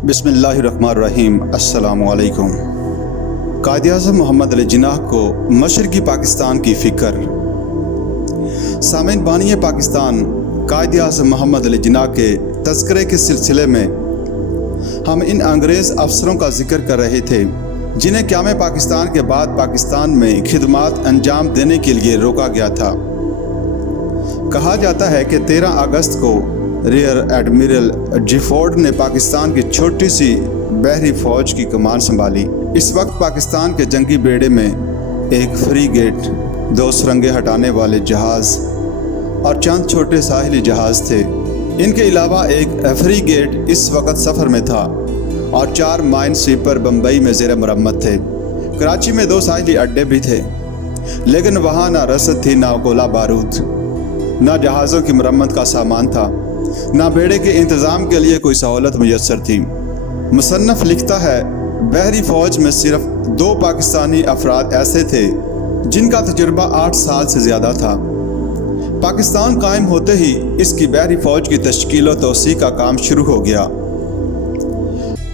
बिस्मिल्लाहिर्रहमानिर्रहीम। अस्सलामु अलैकुम। कायद-ए-आज़म मोहम्मद अली जिन्नाह को मशरक़ी पाकिस्तान की फ़िक्र। सामीन बानी पाकिस्तान कायद-ए-आज़म मोहम्मद अली जिन्नाह के तज़किरे के सिलसिले में हम इन अंग्रेज़ अफसरों का ज़िक्र कर रहे थे जिन्हें क़याम पाकिस्तान के बाद पाकिस्तान में खिदमात अंजाम देने के लिए रोका गया था। कहा जाता है कि 13 अगस्त को रियर एडमिरल जिफोर्ड ने पाकिस्तान की छोटी सी बहरी फ़ौज की कमान संभाली। इस वक्त पाकिस्तान के जंगी बेड़े में एक फ्रीगेट, 2 सुरंगें हटाने वाले जहाज़ और चंद छोटे साहिली जहाज़ थे। इनके अलावा एक फ्रीगेट इस वक्त सफ़र में था और 4 माइन स्वीपर बम्बई में ज़ेर मरम्मत थे। कराची में 2 साहिली अड्डे भी थे, लेकिन वहाँ ना रसद थी, ना गोला बारूद, ना जहाज़ों की मरम्मत का सामान था, ना बेड़े के इंतज़ाम के लिए कोई सहूलत मुयस्सर थी। मुसन्नफ़ लिखता है, बहरी फ़ौज में सिर्फ 2 पाकिस्तानी अफराद ऐसे थे जिनका तजुर्बा 8 साल से ज़्यादा था। पाकिस्तान कायम होते ही इसकी बहरी फ़ौज की तश्कील व तोसी का काम शुरू हो गया।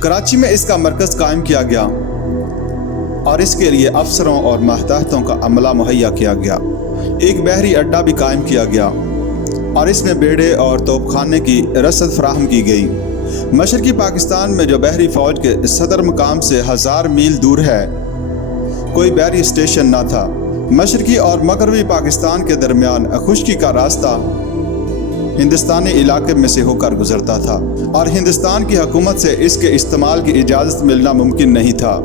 कराची में इसका मरकज़ कायम किया गया और इसके लिए अफसरों और मातहतों का अमला मुहैया किया गया। एक बहरी अड्डा भी कायम किया गया और इसमें बेड़े और तोपखाने की रसद फराहम की गई। मशरक़ी पाकिस्तान में जो बहरी फ़ौज के सदर मकाम से 1000 मील दूर है, कोई बहरी स्टेशन ना था। मशरक़ी और मगरबी पाकिस्तान के दरमियान खुश्की का रास्ता हिंदुस्तानी इलाके में से होकर गुजरता था और हिंदुस्तान की हुकूमत से इसके इस्तेमाल की इजाज़त मिलना मुमकिन नहीं था।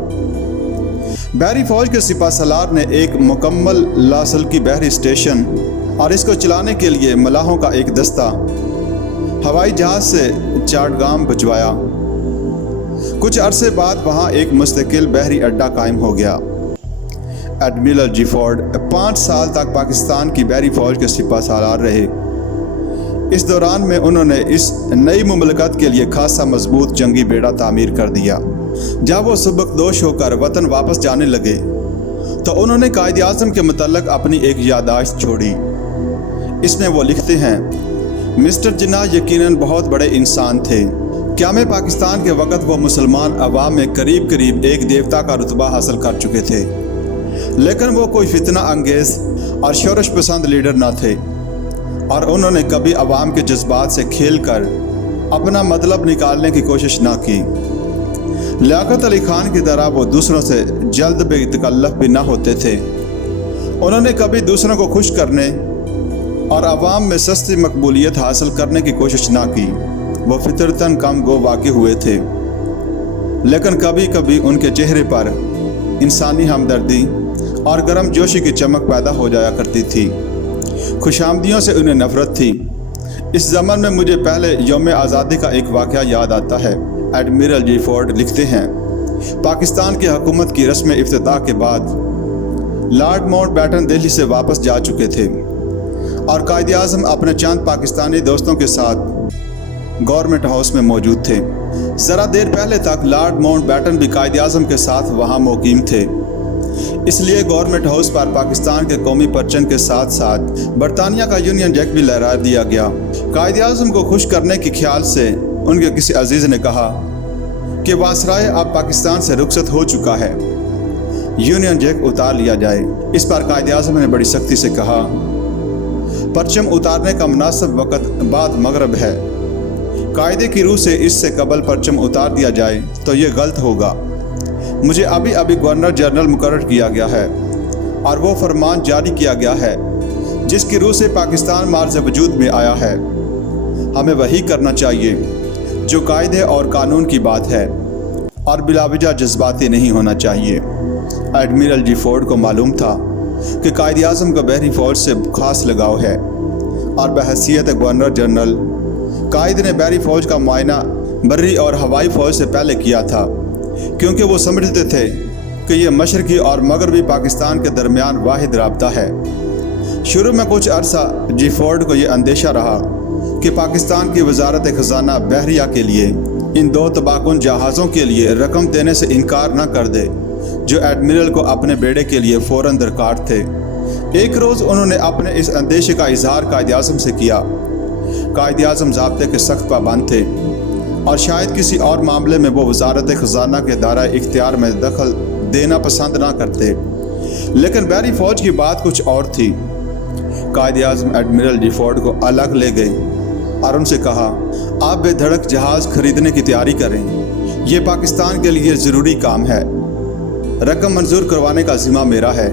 बहरी फ़ौज के सिपाहसालार ने एक मुकम्मल लासल्की बहरी स्टेशन और इसको चलाने के लिए मलाहों का एक दस्ता हवाई जहाज़ से चाटगाम भिजवाया। कुछ अरसे बाद वहाँ एक मुस्तकिल बहरी अड्डा कायम हो गया। एडमिरल जिफोर्ड 5 साल तक पाकिस्तान की बहरी फ़ौज के सिपाहसालार रहे। इस दौरान में उन्होंने इस नई मुमलकत के लिए खासा मजबूत जंगी बेड़ा तामीर कर दिया। जब वो सुबकदोश होकर वतन वापस जाने लगे तो उन्होंने कायद-ए-आज़म के मुतल्लक अपनी एक याददाश्त छोड़ी। इसमें वो लिखते हैं, मिस्टर जिन्नाह यकीनन बहुत बड़े इंसान थे। क़याम पाकिस्तान के वक़्त वो मुसलमान अवाम में करीब करीब एक देवता का रुतबा हासिल कर चुके थे, लेकिन वो कोई फितना अंगेज़ और शोरश पसंद लीडर ना थे और उन्होंने कभी अवाम के जज्बात से खेल कर अपना मतलब निकालने की कोशिश ना की। लियाकत अली खान की तरह वो दूसरों से जल्द बेतकल्लफ भी ना होते थे। उन्होंने कभी दूसरों को खुश करने और अवाम में सस्ती मकबूलियत हासिल करने की कोशिश ना की। वो फितरतन कम गो वाक़ई हुए थे, लेकिन कभी कभी उनके चेहरे पर इंसानी हमदर्दी और गर्म जोशी की चमक पैदा हो जाया करती थी। खुशामदियों से उन्हें नफ़रत थी। इस ज़मन में मुझे पहले यौम आज़ादी का एक वाक़या याद आता है। एडमिरल जिफोर्ड लिखते हैं, पाकिस्तान की हुकूमत की रस्म इफ्तिताह के बाद लॉर्ड माउंटबेटन दिल्ली से वापस जा चुके थे और कायद-ए-आज़म अपने चंद पाकिस्तानी दोस्तों के साथ गवर्नमेंट हाउस में मौजूद थे। ज़रा देर पहले तक लॉर्ड माउंटबेटन भी कायद-ए-आज़म के साथ वहाँ मुक़ीम थे, इसलिए गवर्नमेंट हाउस पर पाकिस्तान के कौमी परचम के साथ साथ बरतानिया का यूनियन जैक भी लहरा दिया गया। कायद-ए-आज़म को खुश करने के ख्याल से उनके किसी अजीज़ ने कहा कि वासराय अब पाकिस्तान से रुखसत हो चुका है, यूनियन जैक उतार लिया जाए। इस पर कायद-ए-आज़म ने बड़ी सख्ती से कहा, परचम उतारने का मुनासिब वक़्त बाद मगरब है। कायदे की रूह से इससे कबल परचम उतार दिया जाए तो ये गलत होगा। मुझे अभी अभी गवर्नर जनरल मुकर्रर किया गया है और वो फरमान जारी किया गया है जिसकी रूह से पाकिस्तान मार्ज़ वजूद में आया है। हमें वही करना चाहिए जो कायदे और कानून की बात है और बिलावजा जज्बाती नहीं होना चाहिए। एडमिरल जिफोर्ड को मालूम था कि कायद-ए-आज़म का बहरी फ़ौज से ख़ास लगाव है और बहैसियत गवर्नर जनरल कायद ने बहरी फ़ौज का मुआयना बर्री और हवाई फ़ौज से पहले किया था, क्योंकि वो समझते थे कि ये मशरक़ी और मगरबी पाकिस्तान के दरमियान वाहिद राब्ता है। शुरू में कुछ अरसा जिफोर्ड को ये अंदेशा रहा कि पाकिस्तान की वजारत ख़जाना बहरिया के लिए इन 2 तबाकुन जहाज़ों के लिए रकम देने से इनकार न कर दे जो एडमिरल को अपने बेड़े के लिए फ़ौरन दरकार थे। एक रोज़ उन्होंने अपने इस अंदेशे का इजहार कायद-ए-आज़म से किया। कायद-ए-आज़म ज़ाब्ते के सख्त पाबंद थे اور شاید کسی اور معاملے میں وہ وزارت خزانہ کے دائرہ اختیار میں دخل دینا پسند نہ کرتے، لیکن بحری فوج کی بات کچھ اور تھی۔ قائد اعظم ایڈمرل ڈیفورڈ کو الگ لے گئے اور ان سے کہا، آپ بے دھڑک جہاز خریدنے کی تیاری کریں، یہ پاکستان کے لیے ضروری کام ہے، رقم منظور کروانے کا ذمہ میرا ہے۔